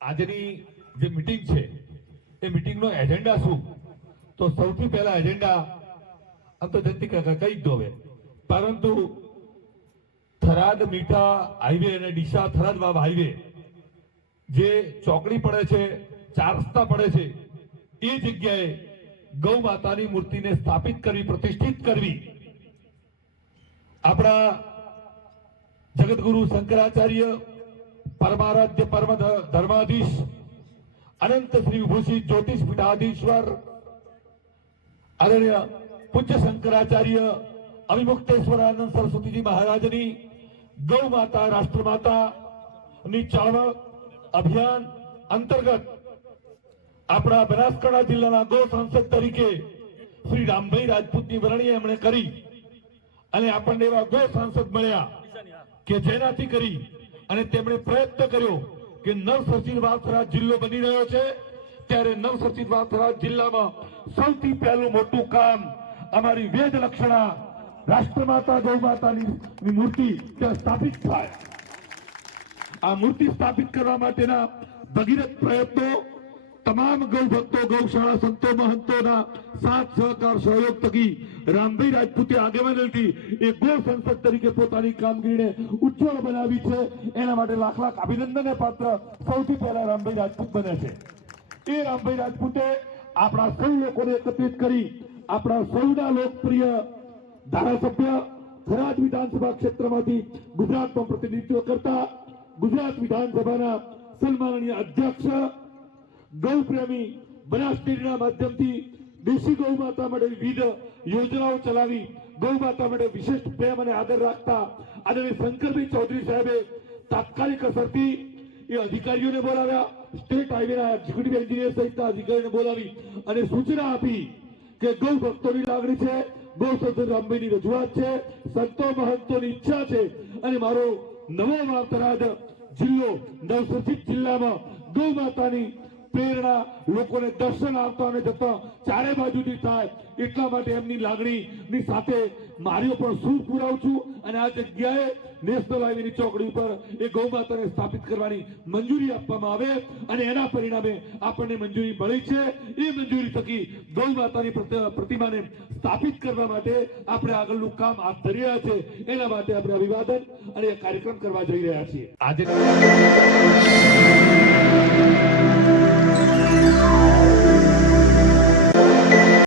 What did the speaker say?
આજની જે મીટિંગ છે એ મીટિંગનો એજન્ડા શું? તો સૌથી પહેલા એજન્ડા આમ તો જયંતિ કાકા કહી જ દો હવે, પરંતુ થરાદ મીઠા હાઈવે અને ડીસા થરાદ વાવ હાઈવે જે ચોકડી પડે છે, 4 રસ્તા પડે છે, એ જગ્યાએ ગૌ માતાની મૂર્તિને સ્થાપિત કરવી, પ્રતિષ્ઠિત કરવી. આપણા જગતગુરુ શંકરાચાર્ય પરમારાધ્ય પરમ ધર્માધીશ અનંત શ્રી વિભૂષિત જ્યોતિષ પીઠાધીશ્વર આદરણીય પૂજ્ય શંકરાચાર્ય અવિમુક્તેશ્વરાનંદ સરસ્વતીજી મહારાજની ગૌ માતા રાષ્ટ્રમાતા ની ચળવળ અભિયાન અંતર્ગત આપણા બનાસકાંઠા જિલ્લાના ગૌ સંસદ તરીકે શ્રી રામભાઈ રાજપૂતની વરણી એમણે કરી અને આપણને એવા ગૌ સાંસદ મળ્યા કે જેનાથી કરી અને તેમણે પ્રયત્ન કર્યો કે નવસર્જિત વાવથરા જિલ્લો બની રહ્યો છે. ત્યારે નવસર્જિત વાવથરા જિલ્લામાં સૌથી પહેલું મોટું કામ અમારી વેદ લક્ષણા રાષ્ટ્રમાતા ગૌ માતાની મૂર્તિ ત્યાં સ્થાપિત થાય. આ મૂર્તિ સ્થાપિત કરવા માટેના ભગીરથ પ્રયત્નો તમામ ગૌ ભક્તો, ગૌશાળા સંતો, મહંતોના સાથ સહકાર સહયોગ થકી રામભાઈ રાજપૂતે આગેવાની લીધી એ ગૌ સંસદ તરીકે પોતાની કામગીરીને ઉજ્જવળ બનાવી છે. એના માટે લાખ લાખ અભિનંદનને પાત્ર સૌથી પહેલા રામભાઈ રાજપૂત બને છે. એ રામભાઈ રાજપૂતે આપણા સૌ લોકોને એકત્રિત કરી આપણા સૌના લોકપ્રિય ધારાસભ્ય થરાદ વિધાનસભા ક્ષેત્રમાંથી ગુજરાતમાં પ્રતિનિધિત્વ કરતા ગુજરાત વિધાનસભાના સન્માનનીય અધ્યક્ષ, ગૌ પ્રેમી, બનાસ ડેરીના માધ્યમથી દેશી ગૌ માતા માટે વિવિધ યોજનાઓ ચલાવી ગૌ માતા માટે વિશેષ પ્રેમ અને આદર રાખતા આદરણીય શંકરભાઈ ચૌધરી સાહેબે તાત્કાલિક અસરથી એ અધિકારીઓને બોલાવ્યા, સ્ટેટ હાઈવેના એક્ઝિક્યુટિવ એન્જિનિયર સહિતના અધિકારીઓને બોલાવી અને સૂચના આપી કે ગૌ ભક્તોની લાગણી છે, ગૌ સંસદ રામભાઈની રજૂઆત છે, સંતો મહંતોની ઈચ્છા છે અને મારો નવો વાવથરાદ જિલ્લો નવસર્જિત જિલ્લામાં ગૌ માતાની પ્રેરણા લોકોને દર્શન આવતા અને જતા ચારે બાજુથી થાય એટલા માટે એમની લાગણીની સાથે મારીઓ પણ સૂર પુરાવું છું અને આ જગ્યાએ નેશનલ હાઈવેની ચોકડી ઉપર એ ગૌ માતાને સ્થાપિત કરવાની મંજૂરી આપવામાં આવે અને એના પરિણામે આપણને મંજૂરી મળી છે. એ મંજૂરી થકી ગૌ માતાની પ્રતિમાને સ્થાપિત કરવા માટે આપણે આગળનું કામ હાથ ધરી રહ્યા છે. એના માટે આપણે અભિવાદન અને કાર્યક્રમ કરવા જઈ રહ્યા છીએ. આજે